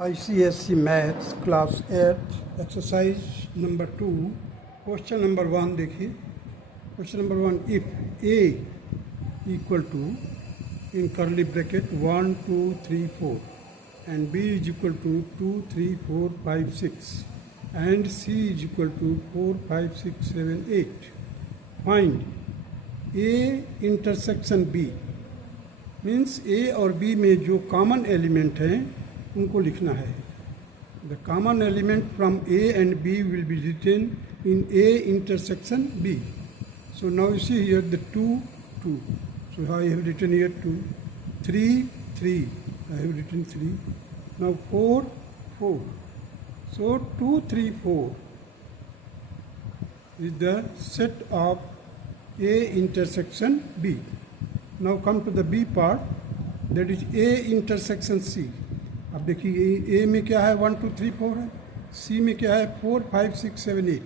ICSE Maths Class 8 Exercise number 2 Question number 1 देखिए. Question number 1, if A equal to in curly bracket 1 2 3 4 and B is equal to 2 3 4 5 6 and C is equal to 4 5 6 7 8, find A intersection B. Means A और B में जो common element हैं उनको लिखना है. The common element from A and B will be written in A intersection B. So now you see here the 2 2. So I have written here 2, 3 3. I have written 3. Now 4 4. So 2 3 4 is the set of A intersection B. Now come to the B part, that is A intersection C. अब देखिए A में क्या है 1 2 3 4 है, C में क्या है 4 5 6 7 8.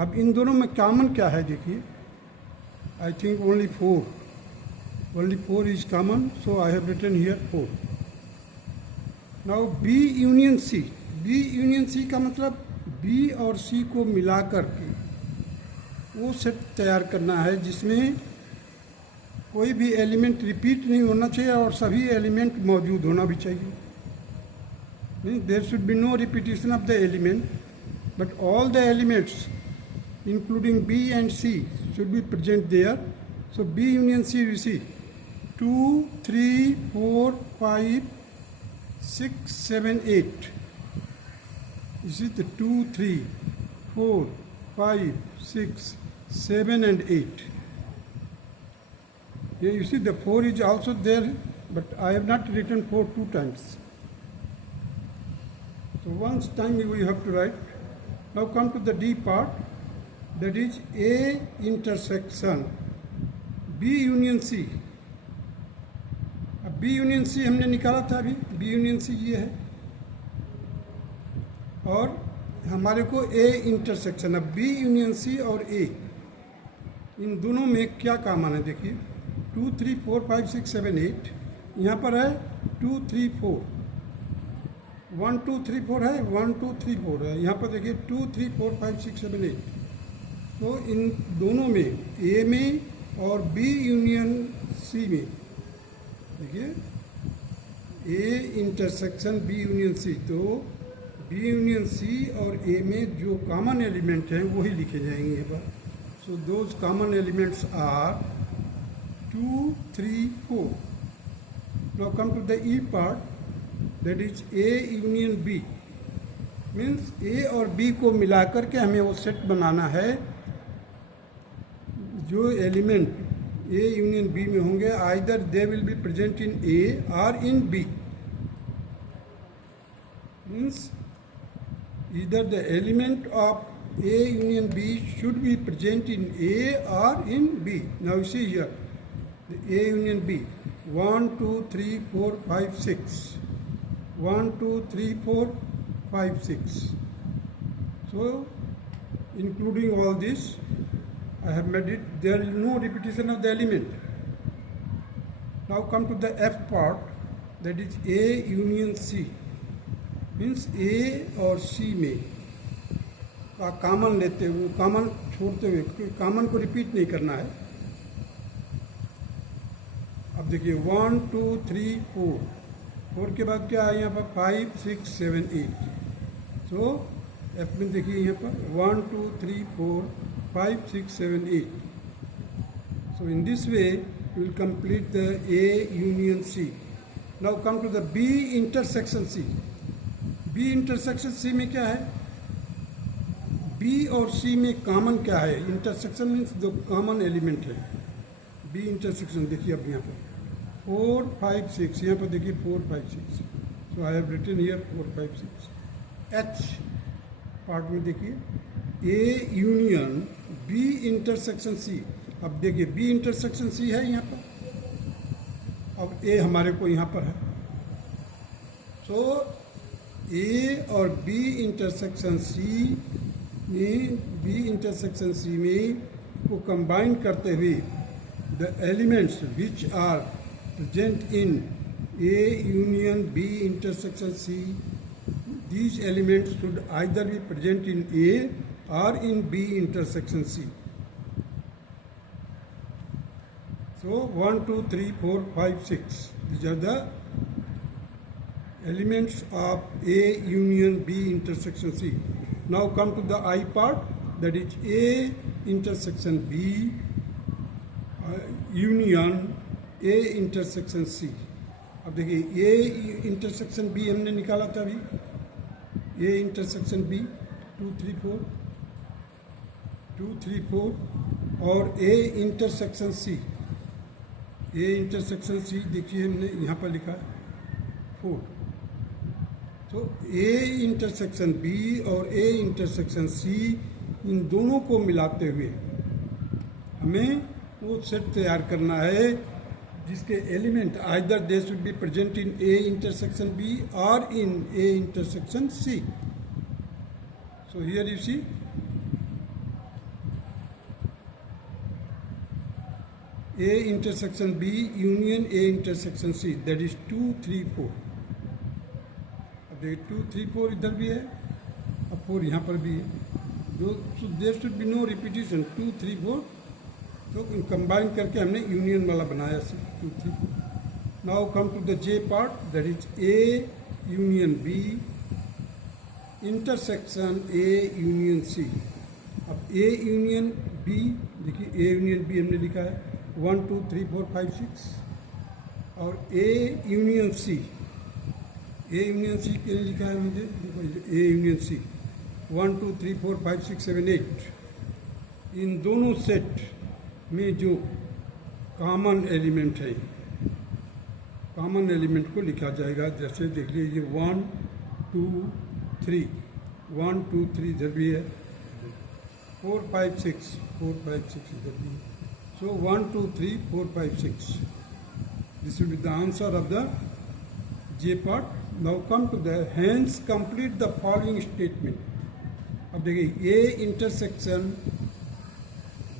अब इन दोनों में कॉमन क्या है देखिए, I think only 4 is common, so I have written here 4. Now B union C. B union C का मतलब B और C को मिला करके वो सेट तैयार करना है जिसमें कोई भी एलिमेंट रिपीट नहीं होना चाहिए और सभी एलिमेंट मौजूद होना भी चाहिए. There should be no repetition of the element, but all the elements including B and C should be present there. So B union C we see 2 3 4 5 6 7 8. This is the 2 3 4 5 6 7 and 8. Here you see the 4 is also there, but I have not written 4 2 times. So once time we have to write. Now come to the D part, that is A intersection B union C. अब B union C हमने निकाला था अभी. B union C ये है और हमारे को A इंटरसेक्शन. अब B यूनियन C और A इन दोनों में क्या कॉमन है देखिए, 2 3 4 5 6 7 8. यहाँ पर है 2 3 4, 1 2 3 4 है, 1 2 3 4 है. यहाँ पर देखिए 2 3 4 5 6 7 8. तो इन दोनों में A में और B यूनियन C में देखिए A intersection B union C. तो B यूनियन C और A में जो कॉमन एलिमेंट हैं वही लिखे जाएंगे यहाँ पर. So those common elements are 2 3 4. Now come to the E part, that is A union B. Means A और B को मिलाकर के हमें वो सेट बनाना है जो एलिमेंट A यूनियन B में होंगे. Either they will be present in A और इन B. Means either the element of A union B should be present in A or in B. Now you see here, the A union B, 1 2 3 4 5 6, 1 2 3 4 5 6. So including all this, I have made it, there is no repetition of the element. Now come to the F part, that is A union C. Means A और C में का कॉमन लेते हुए, कॉमन छोड़ते हुए, कॉमन को रिपीट नहीं करना है. अब देखिए 1 2 3 4 के बाद क्या है यहाँ पर 5 6 7 8. सो F में देखिए यहाँ पर 1 2 3 4 5 6 7 8. So in this way we will complete the A union C. Now come to the B intersection C. B intersection C में क्या है, B और C में कॉमन क्या है. इंटरसेक्शन मीन्स जो कॉमन एलिमेंट है. B इंटरसेक्शन देखिए अब यहाँ पर 4 5 6, यहाँ पर देखिए 4 5 6. So I have written here 4 5 6. H part में देखिए A union B intersection C. अब देखिए B इंटरसेक्शन C है यहाँ पर, अब A हमारे को यहाँ पर है. सो A और B इंटरसेक्शन C में को कंबाइन करते हुए the elements which are present in A union B intersection C these elements should either be present in A or in B intersection C. So 1, 2, 3, 4, 5, 6. These are the elements of A union B intersection C. Now come to the I part, that is A intersection B union A intersection C. अब देखिए A intersection B हमने निकाला था अभी, A intersection B 2, 3, 4, 2, 3, 4 और A intersection C, A intersection C देखिए हमने यहाँ पर लिखा 4. तो A इंटरसेक्शन B और A इंटरसेक्शन C इन दोनों को मिलाते हुए हमें वो सेट तैयार करना है जिसके element either they should be present in A intersection B और इन A intersection C. So here you see A intersection B union A intersection C, that is 2, 3, 4. अब देखिए 2, 3, 4 इधर भी है, अब 4 यहाँ पर भी है. So there should be no repetition. 2, 3, 4. तो कंबाइन करके हमने यूनियन वाला बनाया 2, 3, 4. Now come to the J part, that is A union B intersection A union C. अब A यूनियन B देखिए, A यूनियन B हमने लिखा है 1, 2, 3, 4, 5, 6 और A union C, A union C के लिए लिखा है मुझे, देखो A यूनियन C 1, 2, 3, 4, 5, 6, 7, 8. इन दोनों सेट में जो कॉमन एलिमेंट है, कॉमन एलिमेंट को लिखा जाएगा. जैसे देख लीजिए 1, 2, 3, 1, 2, 3 इधर भी है, 4, 5, 6, 4, 5, 6 इधर भी है. So 1, 2, 3, 4, 5, 6. This will be the answer of the J part. Now come to the hence complete the following statement. अब देखिए A intersection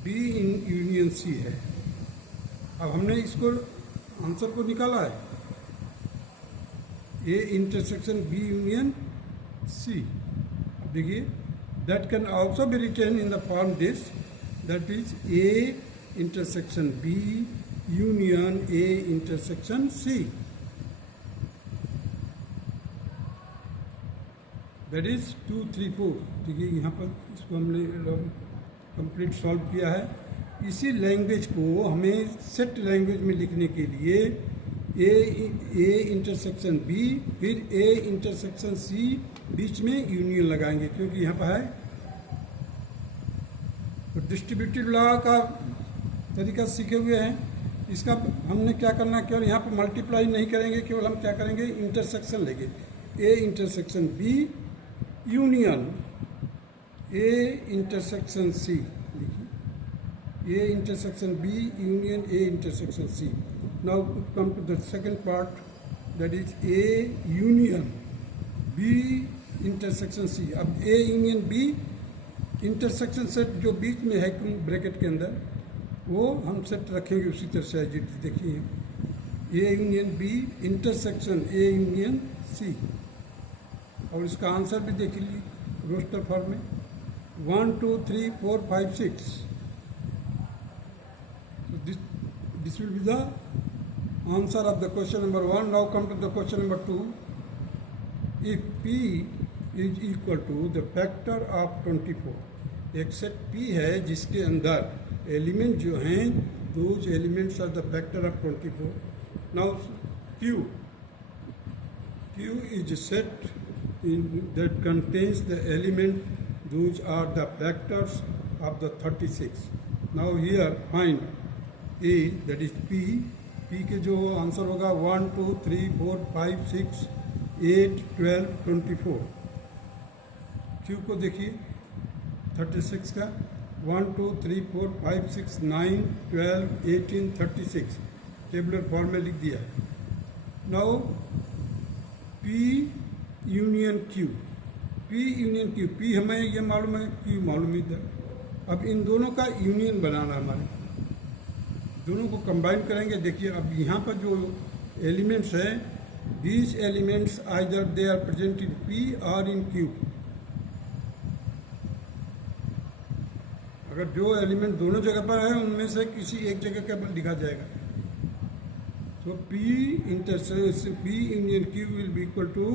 B in union C है. अब हमने इसको आंसर को निकाला है A intersection B union C. अब देखिए that can also be written in the form this, that is A intersection B union A intersection C. That is 2, 3, 4. देखिए यहाँ पर इसको हमने कंप्लीट सॉल्व किया है. इसी लैंग्वेज को हमें सेट लैंग्वेज में लिखने के लिए A इंटरसेक्शन B फिर A इंटरसेक्शन C बीच में यूनियन लगाएंगे, क्योंकि यहाँ पर है. तो डिस्ट्रीब्यूटिव लॉ का तरीका सीखे हुए हैं. इसका हमने क्या करना, केवल यहाँ पर मल्टीप्लाई नहीं करेंगे, केवल हम क्या करेंगे इंटरसेक्शन लेंगे. A intersection B union A intersection C, लिखिए A intersection B union A intersection C. Now come to the second part, that is A union B intersection C. अब A union B intersection set जो बीच में है ब्रैकेट के अंदर, वो हम सेट रखेंगे उसी तरह से. देखिए A union B intersection A union C. और इसका आंसर भी देख लीजिए रोस्टर फॉर्म में 1, 2, 3, 4, 5, 6. So this will be the answer of the question number 1. Now come to the question number 2. If P is equal to the factor of 24, एक set P है जिसके अंदर एलिमेंट जो हैं those elements are the factor of 24. Now Q is a set that contains the element, those are the factors of the 36. Now here find A, that is P. P के जो आंसर होगा 1, 2, 3, 4, 5, 6, 8, 12, 24. Q को देखिए 36 का 1, 2, 3, 4, 5, 6, 9, 12, 18, 36 टेबुलर फॉर्म में लिख दिया है. Now P union Q, P union Q, P हमें ये मालूम है, Q मालूम है. अब इन दोनों का यूनियन बनाना, हमारे दोनों को कंबाइन करेंगे. देखिए अब यहाँ पर जो एलिमेंट्स हैं these elements either they are present in P or in Q. अगर जो एलिमेंट दोनों जगह पर है उनमें से किसी एक जगह का लिखा जाएगा. So P intersection P union Q will be equal to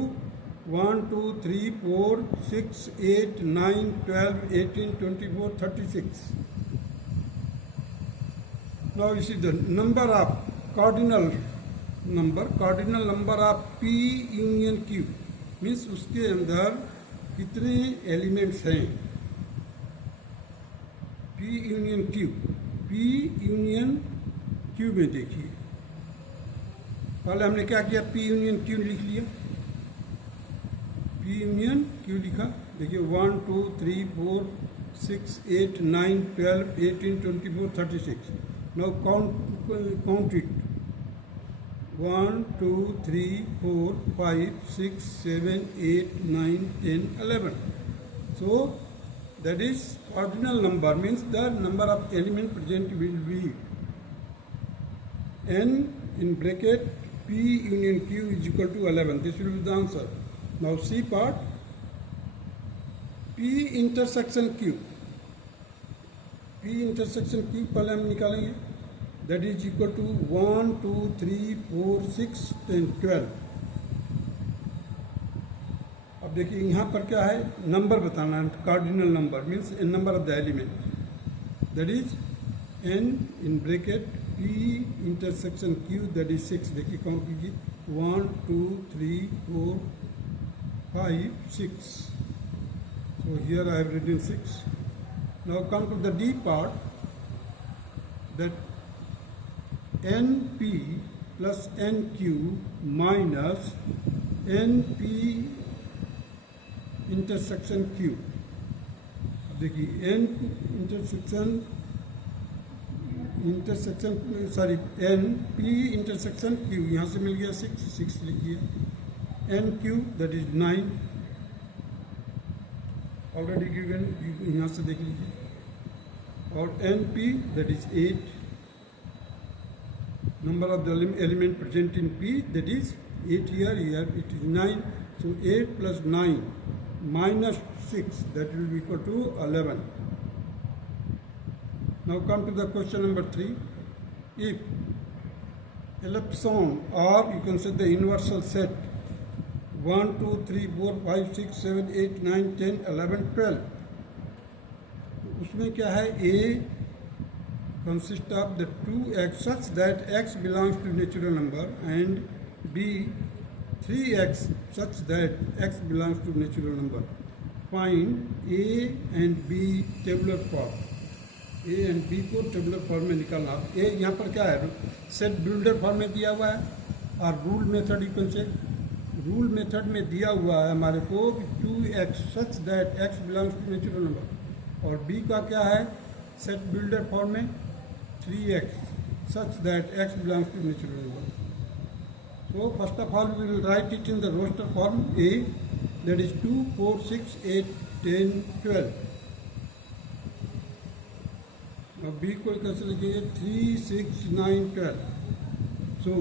1, 2, 3, 4, 6, 8, 9, 12, 18, 24, 36. Now you see the number of cardinal number of P union Q means उसके अंदर कितने एलिमेंट्स हैं. P यूनियन Q में देखिए, पहले हमने क्या किया, P यूनियन Q लिख लिया. P यूनियन Q लिखा. देखिए 1, 2, 3, 4, 6, 8, 9, 12, 18, 24, 36. Now count it. 1, 2, 3, 4, 5, 6, 7, 8, 9, 10, 11. So that is ordinal number, means the number of element present will be n in bracket P union Q is equal to 11. This will be the answer. Now C part, P intersection Q. P intersection Q पहले हम निकालेंगे. That is equal to 1, 2, 3, 4, 6, 10, 12. अब देखिए यहाँ पर क्या है, नंबर बताना है. Cardinal number means number of the element. That is n in bracket P intersection Q, that is 6. देखिए काउंट कीजिए. 1, 2, 3, 4, 5, 6. So here I have written 6. Now come to the D part. That NP plus NQ minus NP intersection Q. अब देखिए N intersection sorry N P intersection Q, यहाँ से मिल गया 6 लिख दिया. NQ that is 9 already given, यहाँ से देख लीजिए. और NP that is 8. Number of the element present in P, that is 8 here it is 9. So 8 plus 9 minus 6, that will be equal to 11. Now come to the question number 3. If ellipson, or you can say the universal set 1, 2, 3, 4, 5, 6, 7, 8, 9, 10, 11, 12, उसमें क्या है, A consist of the 2x such that x belongs to natural number, and B 3x such that x belongs to natural number. Find A and B tabular form. A and B को tabular form में निकालना. A यहाँ पर क्या है, set builder form में दिया हुआ है, और rule method you can say, rule method में दिया हुआ है हमारे को 2x such that x belongs to natural number. और B का क्या है, सेट बिल्डर फॉर्म में 3x such that x belongs to natural number. So first of all we will write it in the roster form. A, that is 2, 4, 6, 8, 10, 12. Now B को कैसे लिखेंगे, 3, 6, 9, 12. So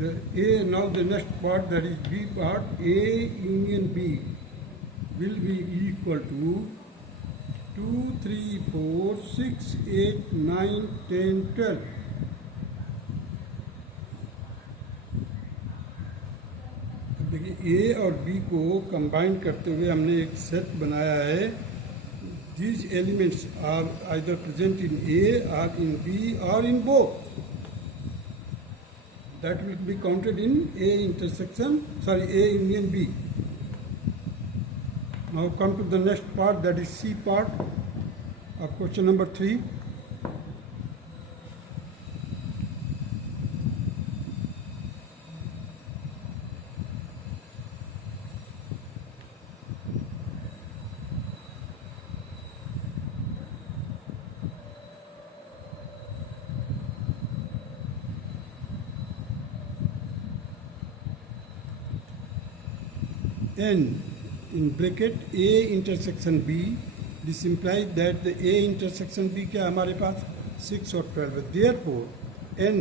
the A, now the next part, that is B part, A union B will be equal to 2, 3, 4, 6, 8, 9, 10, 12. देखिए A और B को combine करते हुए हमने एक सेट बनाया है. These elements are either present in A or in B or in both. That will be counted in A union B. Now come to the next part, that is C part of question number 3. N in bracket A intersection B, this implies that the A intersection B क्या हमारे पास 6 और 12 है. Therefore N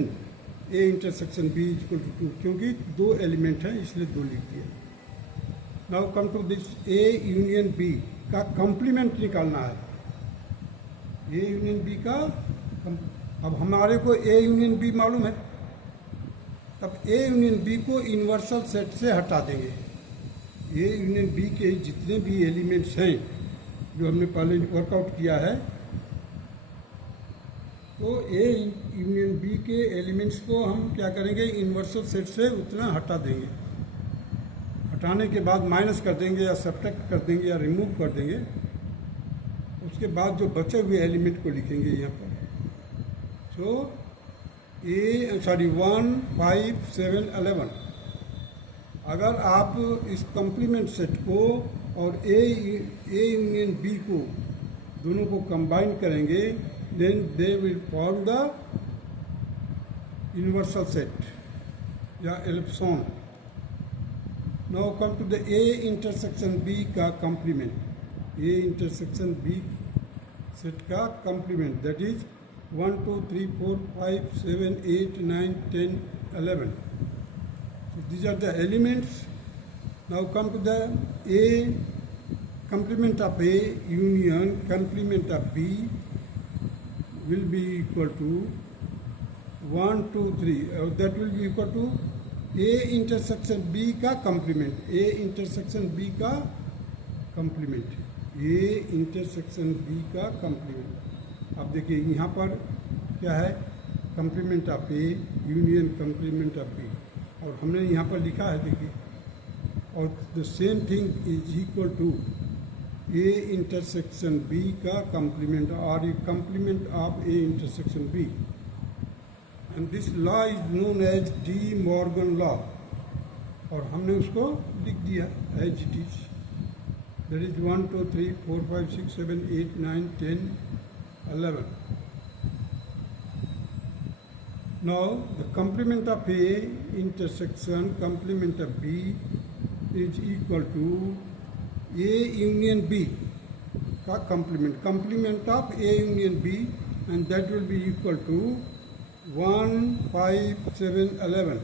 A intersection B is equal to 2, क्योंकि दो element हैं इसलिए 2 लिख दिया। Now come to this A union B का कॉम्प्लीमेंट निकालना है। ए यूनियन बी का अब हमारे को ए यूनियन बी मालूम है, तब ए यूनियन बी को इन्वर्सल सेट से हटा देंगे। ए यूनियन बी के जितने भी एलिमेंट्स हैं जो हमने पहले वर्कआउट किया है, तो ए यूनियन बी के एलिमेंट्स को हम क्या करेंगे, इन्वर्सल सेट से उतना हटा देंगे। हटाने के बाद माइनस कर देंगे या सब्ट्रैक्ट कर देंगे या रिमूव कर देंगे। उसके बाद जो बचे हुए एलिमेंट को लिखेंगे यहाँ पर। सो 1, 5, 7, 11। अगर आप इस कॉम्प्लीमेंट सेट को और ए यूनियन बी को दोनों को कंबाइन करेंगे, then they will form the universal set या ellipson. Now come to the A intersection B का complement. A intersection B set का complement, that is 1, 2, 3, 4, 5, 7, 8, 9, 10, 11. So these are the elements. Now come to the A complement of A union complement of B will be equal to 1, 2, 3. That will be equal to A intersection B का complement. A intersection B का complement. A intersection B का complement. अब देखिए यहाँ पर क्या है, complement of A union complement of B, और हमने यहाँ पर लिखा है देखिए, और the same thing is equal to A intersection B का complement और complement of A intersection B, and this law is known as De Morgan law, और हमने उसको लिख दिया as it is. That is 1, 2, 3, 4, 5, 6, 7, 8, 9, 10, 11. Now the complement of A intersection complement of B is equal to A union B का complement of A union B, and that will be equal to 1, 5, 7, 11.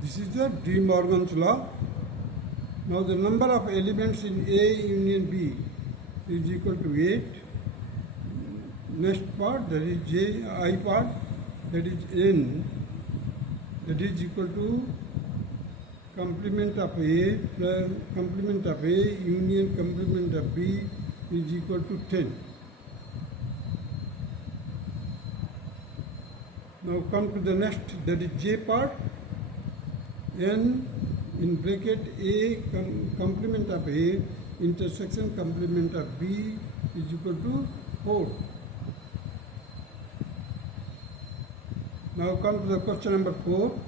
This is the De Morgan's law. Now the number of elements in A union B is equal to 8. Next part, that is I part, that is N, that is equal to complement of A plus complement of A union complement of B is equal to 10. Now come to the next, that is J part. N in bracket A complement of A intersection complement of B is equal to 4. Now come to the question number 4.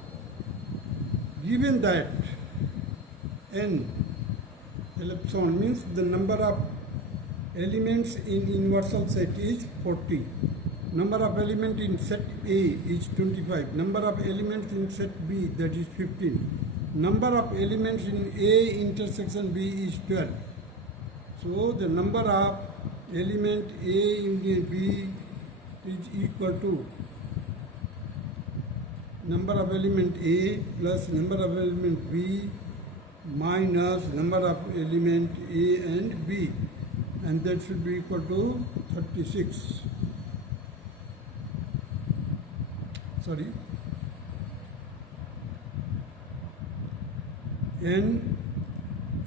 Given that n ellipson means the number of elements in inversal set is 40, number of elements in set A is 25, number of elements in set B, that is 15, number of elements in A intersection B is 12. So the number of element A union B is equal to number of element A plus number of element B minus number of element A and B, and that should be equal to 36. Sorry. N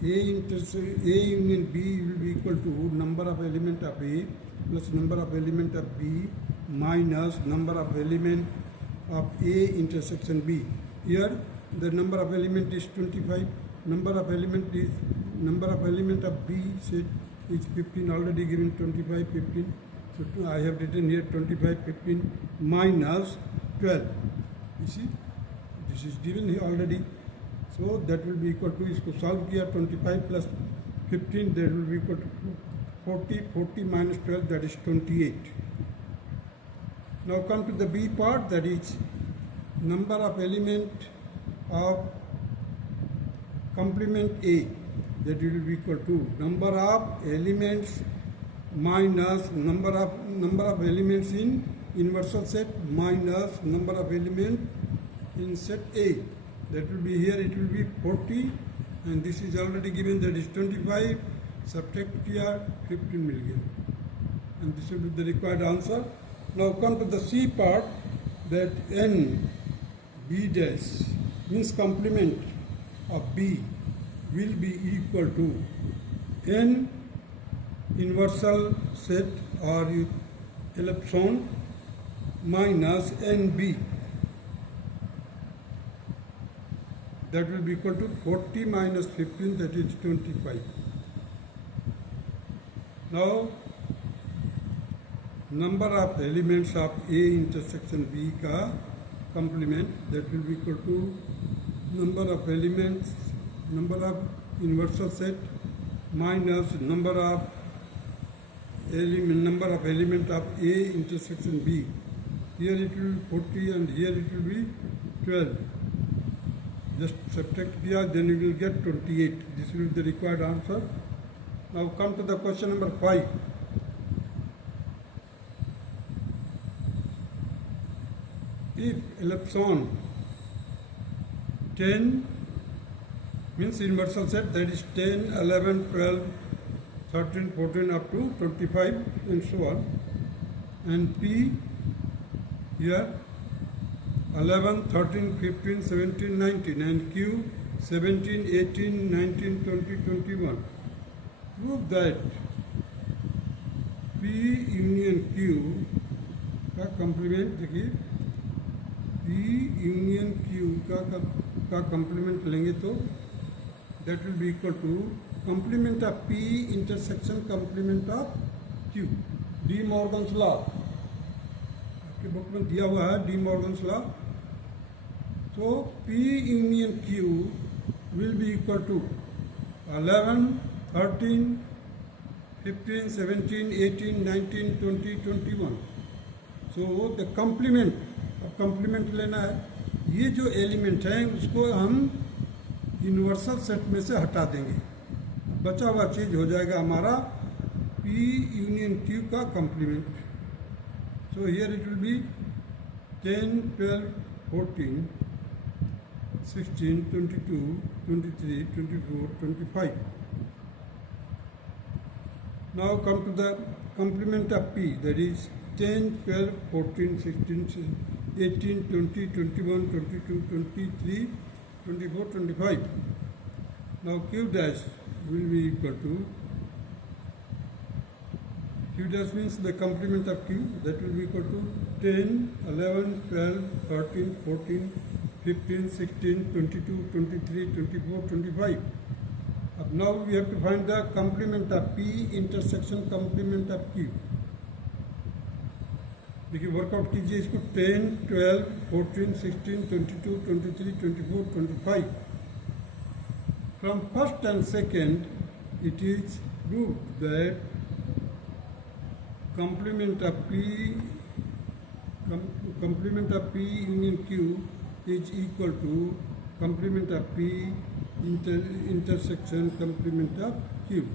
A union B will be equal to number of element of A plus number of element of B minus number of element of A intersection B. Here the number of element is 25, number of element of B set is 15, already given 25, 15. So I have written here 25, 15 minus 12. You see, this is given here already. So that will be equal to, इसको solve किया, 25 plus 15, that will be equal to 40, 40 minus 12, that is 28. Now come to the B part, that is number of element of complement A, that will be equal to number of elements minus number of elements in universal set minus number of element in set A. That will be here, it will be 40, and this is already given, that is 25. Subtract here, 15 will give. And this will be the required answer. Now come to the C part, that n b dash means complement of b will be equal to n universal set or ellipson minus nb. That will be equal to 40 minus 15, that is 25. Now, number of elements of A intersection B का complement, that will be equal to number of elements, number of universal set minus number of element of A intersection B. Here it will be 40 and here it will be 12. Just subtract here, then you will get 28. This will be the required answer. Now come to the question number 5. If ellipson 10 means universal set, that is 10, 11, 12, 13, 14 up to 25 and so on, and P here 11, 13, 15, 17, 19, and Q 17, 18, 19, 20, 21. Prove that P union Q का complement, देखिए P union Q का complement लेंगे तो that will be equal to complement of P intersection complement of Q. De Morgan's law आपके बुक में दिया हुआ है, De Morgan's law. So P union Q will be equal to 11, 13, 15, 17, 18, 19, 20, 21. So the complement, अब complement लेना है, ये जो एलिमेंट है उसको हम यूनिवर्सल सेट में से हटा देंगे, बचा हुआ चीज हो जाएगा हमारा P union Q का complement. So here it will be 10, 12, 14, 16, 22, 23, 24, 25. Now come to the complement of P, that is 10, 12, 14, 16, 18, 20, 21, 22, 23, 24, 25. Now Q dash will be equal to, Q dash means the complement of Q, that will be equal to 10, 11, 12, 13, 14, 15, 16, 22, 23, 24, 25. Now we have to find the complement of P intersection complement of Q. देखिए वर्कआउट कीजिए इसको 10, 12, 14, 16, 22, 23, 24, 25. From first and second, it is proved that complement of P union Q is equal to complement of P intersection complement of Q.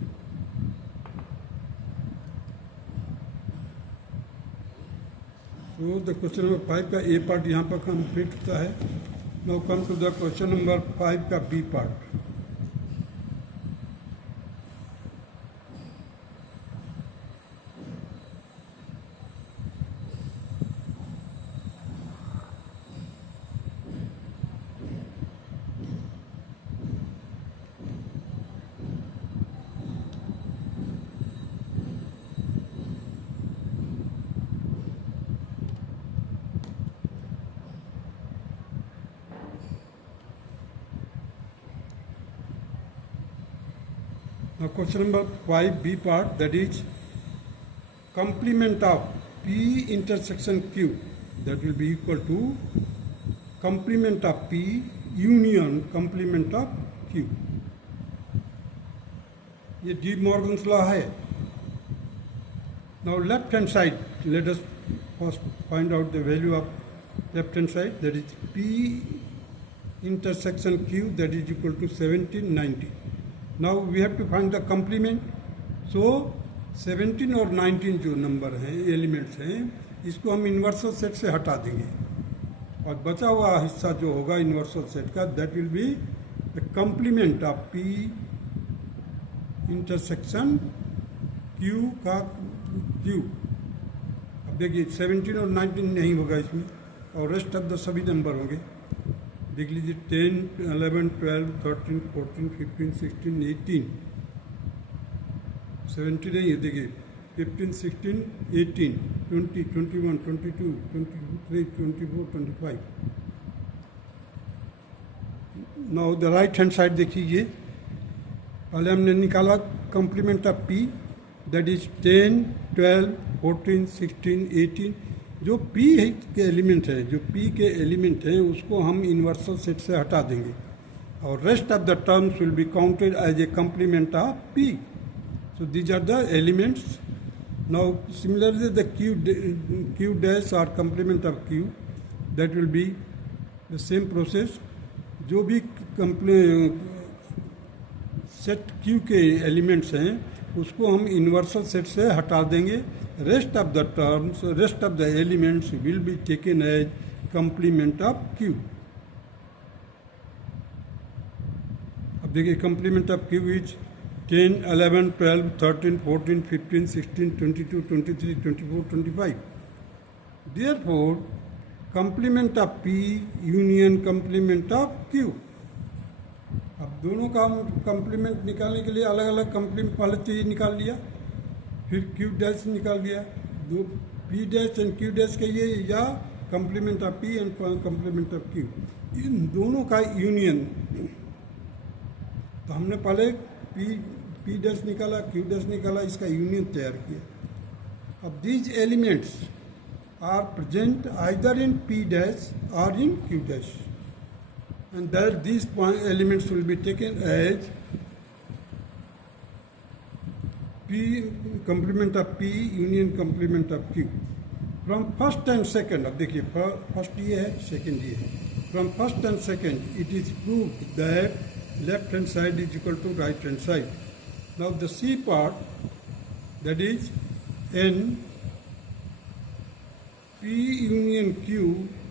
So the question number 5 का A part यहाँ पर complete होता है. Now come to the question number 5 का B part. Now question number 5B part, that is complement of P intersection Q, that will be equal to complement of P union complement of Q. ये De Morgan's law है. Now left hand side, let us first find out the value of left hand side, that is P intersection Q, that is equal to 1790. Now we have to find the complement. So 17 और 19 जो नंबर हैं एलिमेंट्स हैं इसको हम universal set से हटा देंगे और बचा हुआ हिस्सा जो होगा इन्वर्सल सेट का that will be the complement of P intersection Q का क्यू। अब देखिए 17 और 19 नहीं होगा इसमें और रेस्ट ऑफ द सभी नंबर होंगे। देख लीजिए 10, 11, 12, 13, 14, 15, 16, 18, 17 नहीं है, देखिए 15, 16, 18, 20, 21, 22, 23, 24, 25। Now the right hand side देखिए, पहले हमने निकाला complement of P that is 10, 12, 14, 16, 18। जो पी के एलिमेंट है, जो पी के एलिमेंट हैं उसको हम इन्वर्सल सेट से हटा देंगे और rest of the terms will be counted as a complement of P. So these are the elements. Now similarly the Q dash और complement of Q that will be the same process. जो भी set Q के एलिमेंट्स हैं उसको हम universal set से हटा देंगे। Rest of the terms, rest of the elements will be taken as complement of Q. अब देखिए complement of Q is 10, 11, 12, 13, 14, 15, 16, 22, 23, 24, 25। Therefore, complement of P union complement of Q। अब दोनों का हम कंप्लीमेंट निकालने के लिए अलग अलग कंप्लीमेंट पहले तो ये निकाल लिया, फिर क्यू डैश निकाल दिया। दो P dash and Q dash कहिए या complement of P and complement of Q, इन दोनों का यूनियन। तो हमने पहले पी डैश निकाला, क्यू डैश निकाला, इसका यूनियन तैयार किया। अब these elements are present either in P dash और in Q dash and that these elements will be taken as P complement of P union complement of Q from first and second। अब देखिए फर्स्ट ये है, सेकंड ये है। From first and second it is proved that left hand side is equal to right hand side। Now the C part, that is N P union Q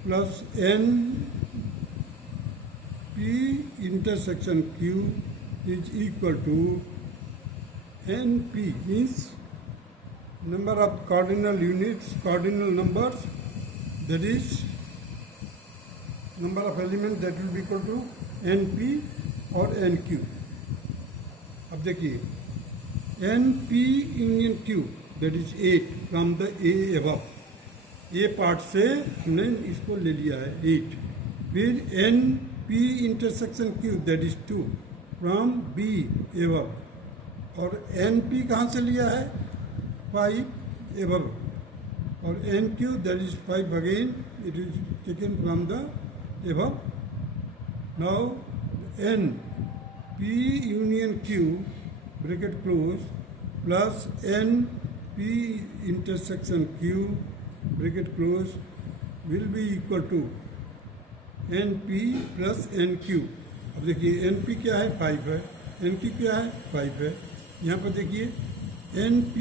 plus N P intersection Q is equal to NP, means number of cardinal units, cardinal numbers, that is number of elements that will be equal to NP or NQ। अब देखिए NP union Q that is 8 from the A above, A part से हमने इसको ले लिया है 8। फिर NP intersection Q that is 2 from B above, और NP कहाँ से लिया है 5 above, और NQ that is 5 again, it is taken from the above। Now NP union Q bracket close plus NP intersection Q bracket close will be equal to NP plus NQ। अब देखिए NP क्या है 5 है, NQ क्या है 5 है। यहाँ पर देखिए NP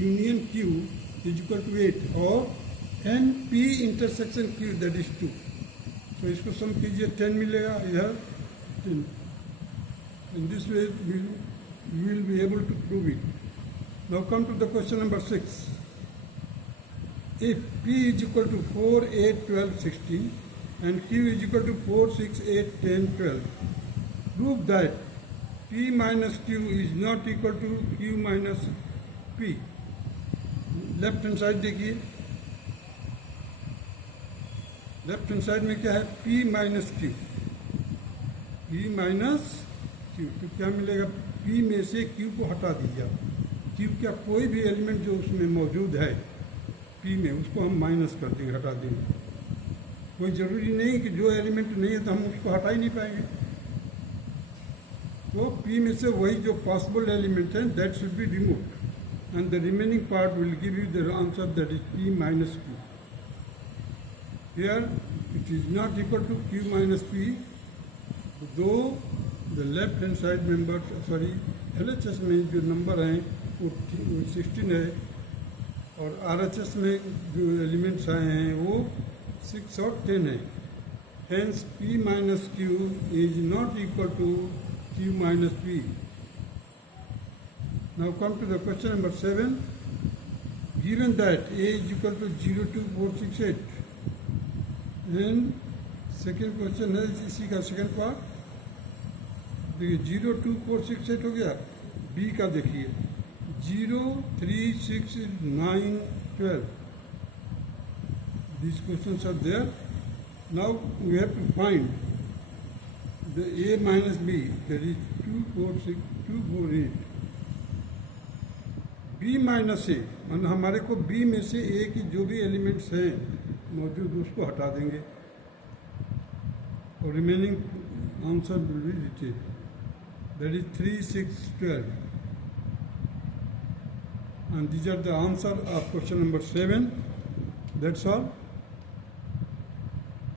union Q is equal to 8 और NP intersection Q that is 2। तो इसको सम कीजिए 10 मिलेगा, इधर 10। In this way we will be able to prove it. Now come to the question number 6। If P is equal to 4, 8, 12, 16 and Q is equal to 4, 6, 8, 10, 12, prove that P minus Q is not equal to Q minus P। Left hand side देखिए, left hand side में क्या है P minus Q, P minus Q। तो क्या मिलेगा, P में से Q को हटा दीजिए आप। Q का कोई भी एलिमेंट जो उसमें मौजूद है P में, उसको हम माइनस कर देंगे, हटा देंगे। कोई ज़रूरी नहीं कि जो एलिमेंट नहीं है तो हम उसको हटा ही नहीं पाएंगे। तो P में से वही जो पॉसिबल एलिमेंट है that should be removed and the remaining part will give you the answer that is P minus Q। Here it is not equal to Q minus P, though the left hand side member, sorry LHS में जो नंबर हैं वो 16 है और RHS में जो एलिमेंट्स आए हैं वो 6 और 10 है. Hence P minus Q is not equal to Q minus P. Now come to the question number 7. Given that A is equal to 0, 2, 4, 6, 8. Then second question है इसी का सेकेंड पार्ट. देखिए 0, 2, 4, 6, 8 हो गया. B का देखिए 0, 3, 6, 9, 12. These questions are there. Now we have to find the A minus B, that is 2, 4, 6, 2, 4, 8. B minus ए, मान हमारे को B में से A की जो भी एलिमेंट्स हैं मौजूद उसको हटा देंगे और remaining answer will be written. That is 3, 6, 12. And these are the answer of question number 7. That's all.